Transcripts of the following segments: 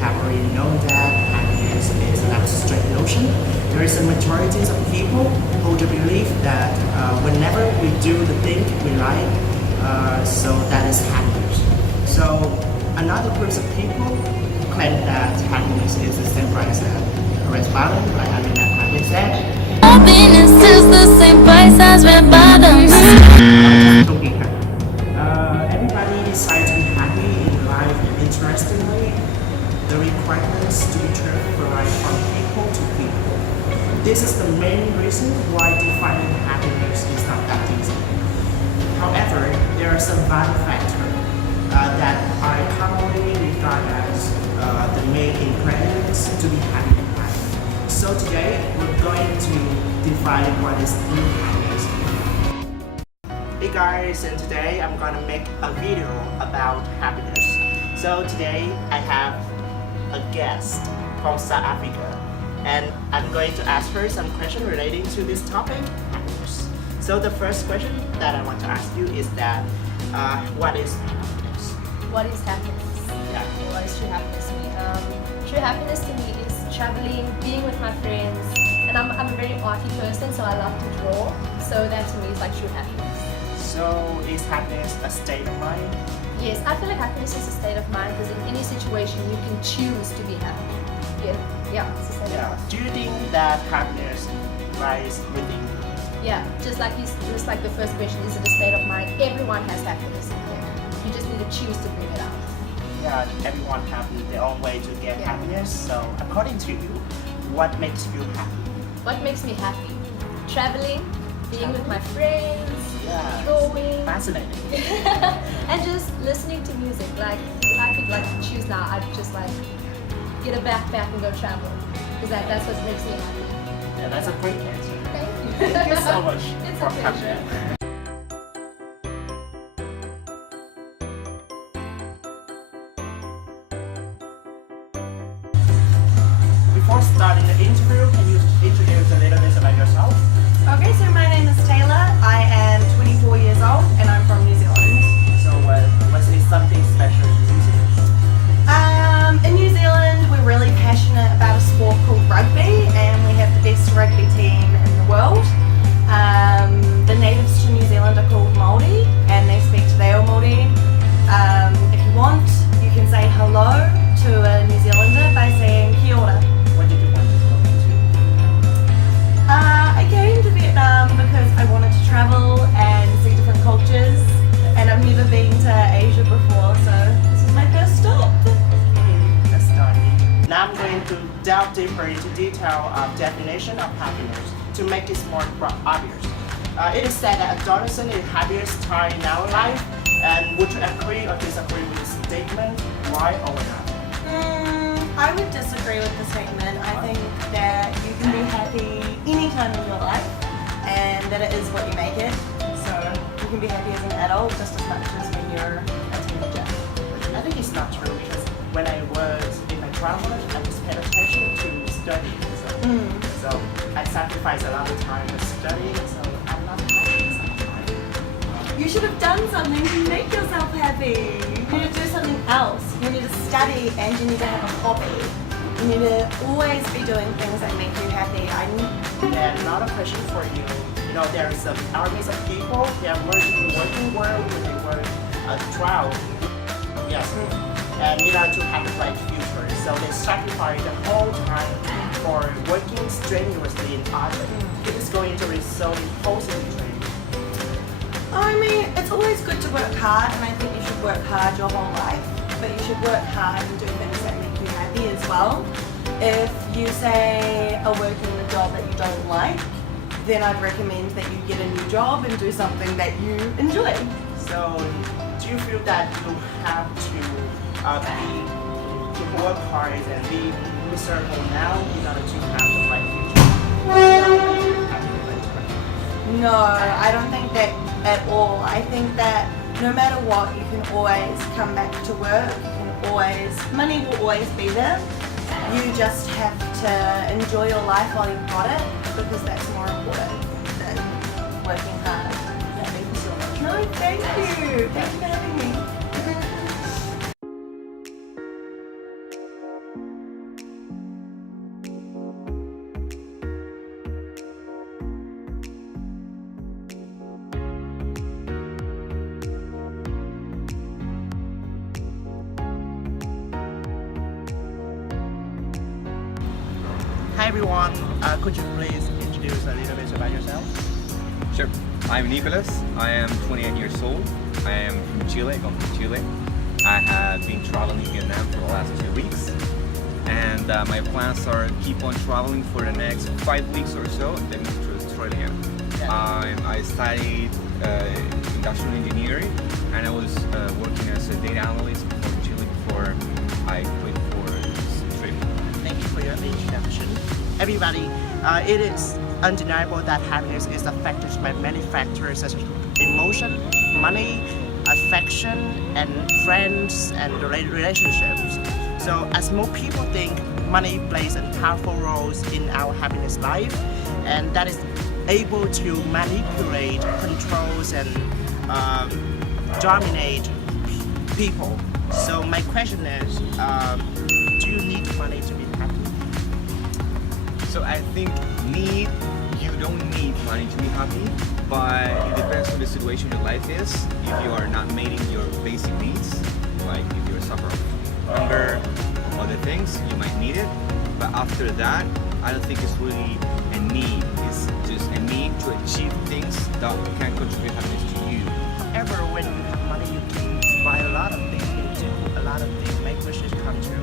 have already known that happiness is an abstract notion. There is a majority of people who do believe that whenever we do the thing we like, so that is happiness. So another group of people claim that happiness is the same price as red bottom, like Alina Kanye said. Happiness is the same price as red bottoms. Everybody decides to be happy in life. Interestingly, the requirements to be true vary from people to people. This is the main reason why defining happiness is not that easy. However, there are some value factors that are commonly regarded as the main ingredients to be happy in life. So today, we're going to define what is true happiness. Hey guys, and today I'm gonna make a video about happiness. So today I have a guest from South Africa, and I'm going to ask her some questions relating to this topic, happiness. So the first question that I want to ask you is that, what is happiness? What is happiness? Yeah. What is true happiness to me? True happiness to me is traveling, being with my friends, and I'm a very arty person, so I love to draw. So that to me is like true happiness. So is happiness a state of mind? Yes, I feel like happiness is a state of mind because in any situation you can choose to be happy. Yeah, it's a state of mind. Do you think that happiness lies within you? Yeah, just like the first question, is it a state of mind? Everyone has happiness in there. You just need to choose to bring it out. Yeah, everyone have their own way to get happiness. So according to you, what makes you happy? What makes me happy? Traveling, being with my friends, Yeah, drawing, fascinating. and just listening to music. Like if I could like choose now, I'd just like get a backpack and go travel because that's what makes me happy. Yeah, that's a great answer. Thank you. Thank you so much It's for a pleasure. coming. Before starting the interview, can you introduce a little bit about yourself? Okay, so my name is Taylor. I am 24 years old and I'm from New Zealand. So was it something special in New Zealand? In New Zealand, we're really passionate about a sport called rugby and we have the best rugby team in the world. The natives to New Zealand are called Māori and they speak Te Reo Māori. If you want, you can say hello to a New Zealander by saying kia ora. What did you want to go into? I came to Vietnam because I wanted to travel and see different cultures and I've never been to Asia before, so this is my first stop. Let's start. Now I'm going to delve deeper into detail of definition of happiness to make it more obvious. It is said that adolescence is happiest time in our life, and would you agree or disagree with this statement? Why or why not? I would disagree with the statement. I think that you can be happy any time in your life and that it is what you make it. So you can be happy as an adult just as much as when you're a teenager. I think it's not true because when I was in my travel, I just paid attention to studying. So I sacrificed a lot of time to studying, so I'm not happy sometimes. You should have done something to make yourself happy. You need to do something else. You need to study and you need to have a hobby. You need to always be doing things that make you happy. And another question for you. You know, there is armies of people. They are working in the working world when they work 12. Yes. And you know, to have a bright future. So they sacrifice the whole time for working strenuously in art. It is going to result in positive change. I mean, it's always good to work hard and I think you should work hard your whole life. But you should work hard and do things that make you happy as well. If you say are working a job that you don't like, then I'd recommend that you get a new job and do something that you enjoy. So, do you feel that you have to work hard and be miserable now in order to have the right future? No, I don't think that at all. I think that no matter what, you can always come back to work. Money will always be there. You just have to enjoy your life while you've got it because that's more important than working hard. Thank you so much. No, thank you. Thank you for having me. everyone, could you please introduce a little bit about yourself? Sure. I'm Nicholas. I am 28 years old. I am from Chile. I come from Chile. I have been traveling in Vietnam for the last 2 weeks. And my plans are keep on traveling for the next 5 weeks or so and then move to Australia. I studied industrial engineering and I was working as a data analyst for Chile before I quit for this trip. Thank you for your introduction. Everybody, it is undeniable that happiness is affected by many factors such as emotion, money, affection, and friends and relationships. So as more people think, money plays a powerful role in our happiness life, and that is able to manipulate, controls, and dominate people. So my question is, do you need money to be happy? So I think you don't need money to be happy, but it depends on the situation your life is. If you are not meeting your basic needs, like if you're suffering from hunger, other things, you might need it. But after that, I don't think it's really a need. It's just a need to achieve things that can contribute happiness to you. However, when you have money, you can buy a lot of things, you can do a lot of things, make wishes come true.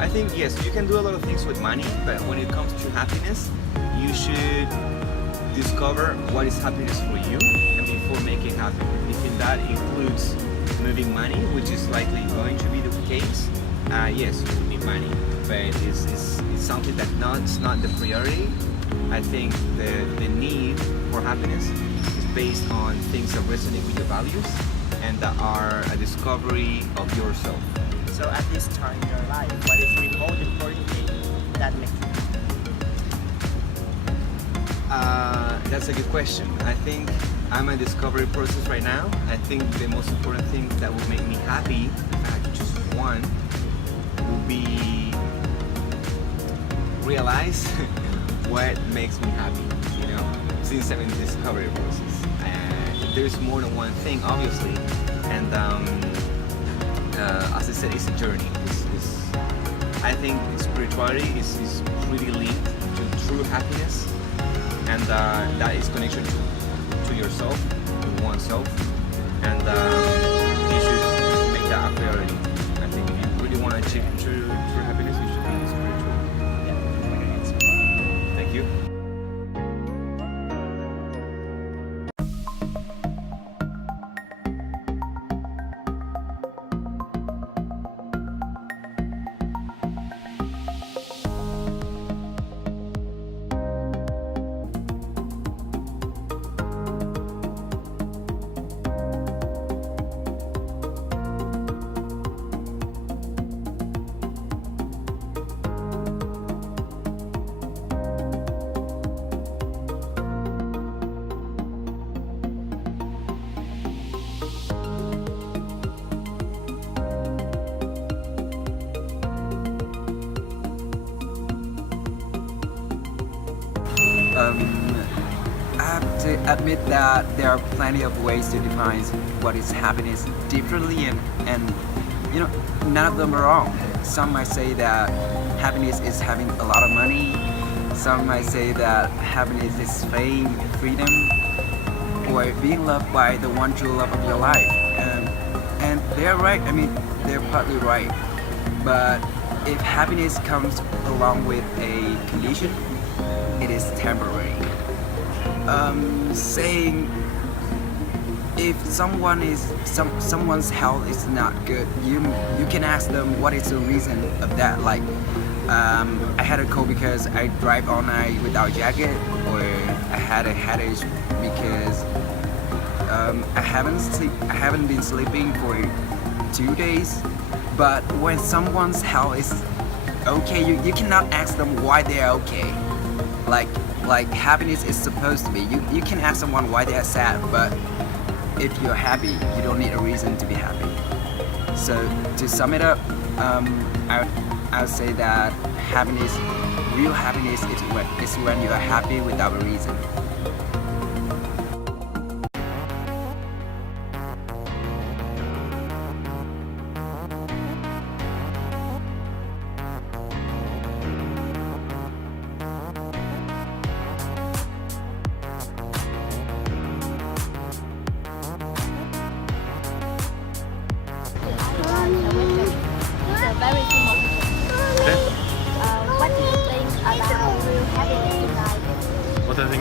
I think yes, you can do a lot of things with money, but when it comes to happiness, you should discover what is happiness for you and before making it happen. If that includes moving money, which is likely going to be the case, yes, you will need money, but it's something that it's not the priority. I think the need for happiness is based on things that resonate with your values and that are a discovery of yourself. So at this time in your life, what is the most important thing that makes you happy? That's a good question. I think I'm in a discovery process right now. I think the most important thing that will make me happy, if I had to choose one, would be realize what makes me happy, you know, since I'm in the discovery process. There's more than one thing, obviously, and as I said, it's a journey. I think spirituality is really linked to true happiness, and that is connection to yourself, to oneself, and you should make that a priority. I think if you really want to achieve true happiness, you should be spiritual. Yeah, Thank you. I have to admit that there are plenty of ways to define what is happiness differently, and you know, none of them are wrong. Some might say that happiness is having a lot of money. Some might say that happiness is fame, freedom, or being loved by the one true love of your life. And they're right. I mean, they're partly right. But if happiness comes along with a condition, it is temporary. Saying if someone's health is not good, you can ask them what is the reason of that. Like, I had a cold because I drive all night without jacket, or I had a headache because I haven't been sleeping for 2 days. But when someone's health is okay, you cannot ask them why they're okay. Like happiness is supposed to be. You can ask someone why they're sad, but if you're happy, you don't need a reason to be happy. So to sum it up, I would say that real happiness is when you are happy without a reason.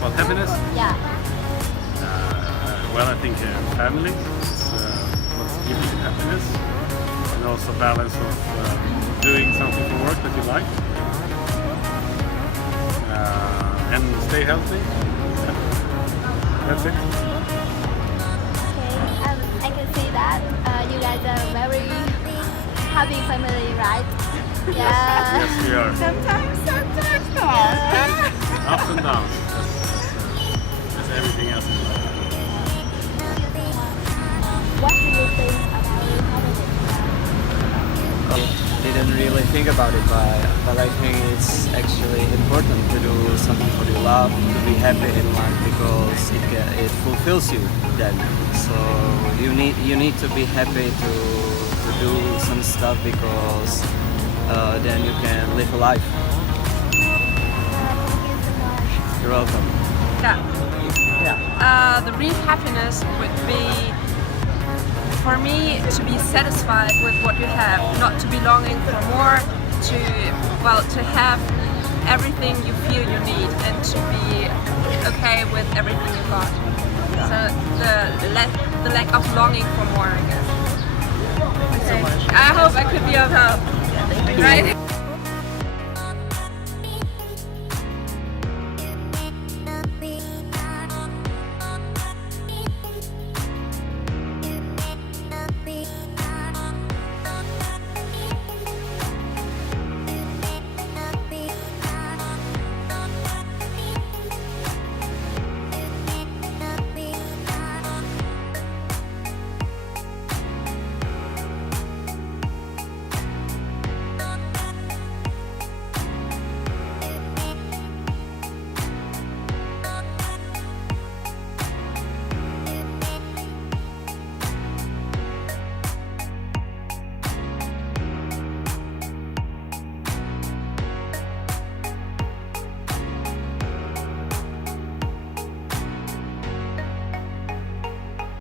about happiness. Yeah. Well, I think family is what gives you happiness, and also balance of doing something for work that you like, and stay healthy. Yeah. That's it. Okay, I can see that you guys are very happy family, right? Yeah. Yes, we are. Sometimes not. Ups and downs. As everything else in life. What do you think about happiness? Didn't really think about it, but I think it's actually important to do something for your love, to be happy in life, because it fulfills you then. So you need to be happy to do some stuff, because then you can live a life. You're welcome. The real happiness would be, for me, to be satisfied with what you have, not to be longing for more, to have everything you feel you need, and to be okay with everything you got. So the lack of longing for more, I guess. Okay. I hope I could be of help. Right?